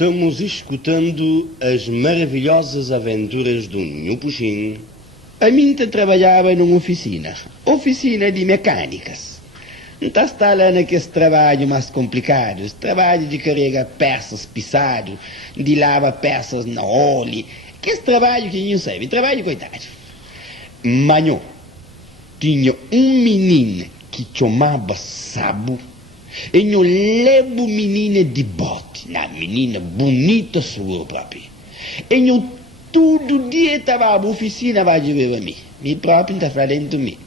Estamos escutando as maravilhosas aventuras do Nhô Puxinho. A minha trabalhava numa oficina de mecânicas. Não está lá naquele trabalho mais complicado, esse trabalho de carregar peças pisado, de lavar peças na óleo, que esse trabalho que não sabe, trabalho coitado. Mas tinha menino que chamava Sabo, e eu levo menina de bote, na menina bonita sua própria. E eu todo dia estava na oficina para ver mim, me próprio está falando de mim.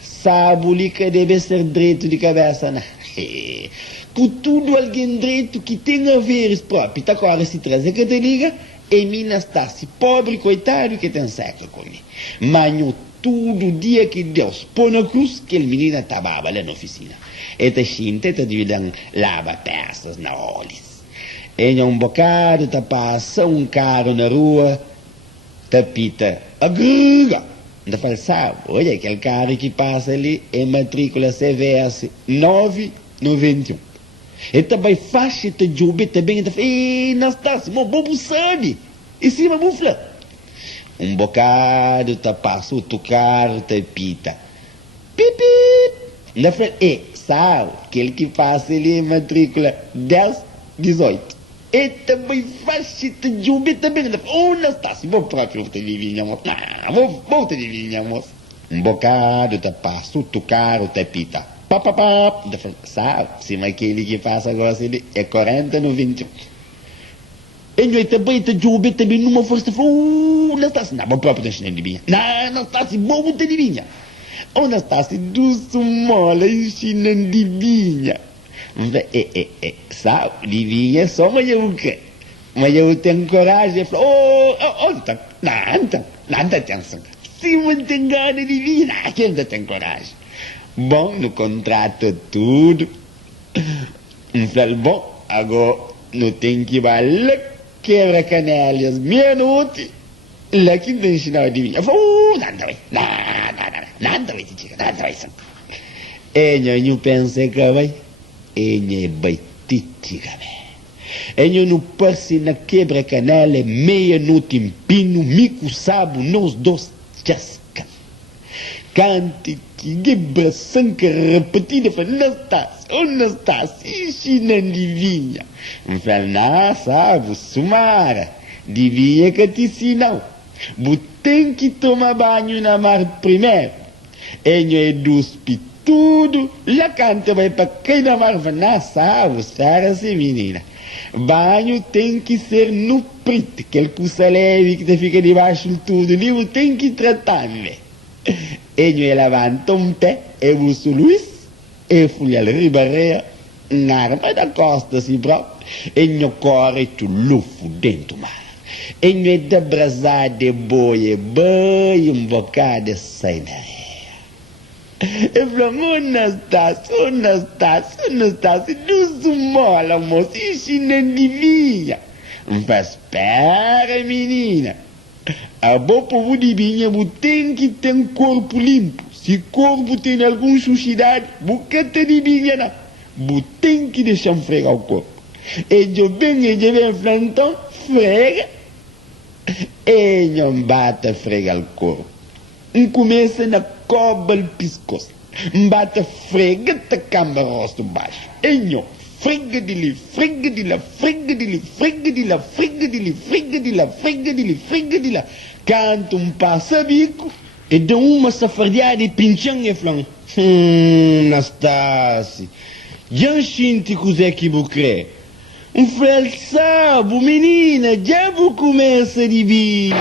Sabo que deve ser direito de cabeça, né? Com tudo alguém direito que tem a ver próprio, está agora se trazer que te liga, e mina está se pobre, coitado, que tem século comigo. Mas eu todo dia que Deus põe na cruz, que ele menina estava lá na oficina. E te xinte, te dividam lava peças na olis. E bocado, te passa carro na rua, te pita, agriga. Ainda fala, sabe, olha, aquele carro que passa ali é matrícula CVS 991. E também faz te jobe também, e te fala, nós estamos, mas bobo sabe, e cima bufla. Bocado, te passa outro carro, te pita, pip. Ainda fala, sabe, aquele que passa ali é matrícula 1018. E também faz te jobe também, nós estamos, vou próprio te adivinhar, moço. Vou te adivinhar, moço. Bocado, te passa outro carro, te pita, pá. Sabe, se aquele que passa agora é 4091. E noi também te jobe também numa força, nós estamos, vou próprio te adivinhar. Nós estamos, vou te adivinhar. Nós estamos, duas mola ensinando adivinha. Sabe, adivinha só, mas eu tenho coragem, então, nada atenção. Se não tem gana de vir, quem ainda tem coragem? Bom, no contrato tudo. Falo, bom, agora não tem que ir lá, quebra canelas, meia-noite, lá que tem sinal de vir. Nada vai te dizer, nada vai ser. E eu pensei que vai, e vai te dizer, e eu não passe na quebra canela, meia-noite em pino, mico sabo, nós dois chasca. Cante que quebra sangue repetida, não estás, isso não adivinha. Fala, não, sabe, sumara, devia que te ensinou. Tem que tomar banho na mar primeiro, e eu duspe tudo, já canta vai para quem na mar, não sabe, espera-se menina. Banho tem que ser no preto, aquele puxa leve que te fica debaixo de tudo, nem tem que tratar, né? E eu levanto um pé, e o Luiz, e fui al ribarreia, na arma da costa, assim, próprio, e eu corre tu lufo dentro do mar. E eu de brasar de boi, bocado sai da areia. E falou, onde estás, duas mola, moço, isso não adivinha. Mas espera, menina, a boa povo de vinha, tem que ter um corpo limpo. Se o corpo tem alguma sujidade, bocata de vinha, não. Tem que deixar fregar o corpo. E eu venho, então, frega, e não bate fregar o corpo. Começa na cobra o pescoço, bate frega da cama rosto baixo, e não, frega de lá, canta passa bico, e dá uma safardeada e pinchão e flan. Nastassi, já senti cos'è que vou crer. Frel sabe, menina, já vou começar de vir.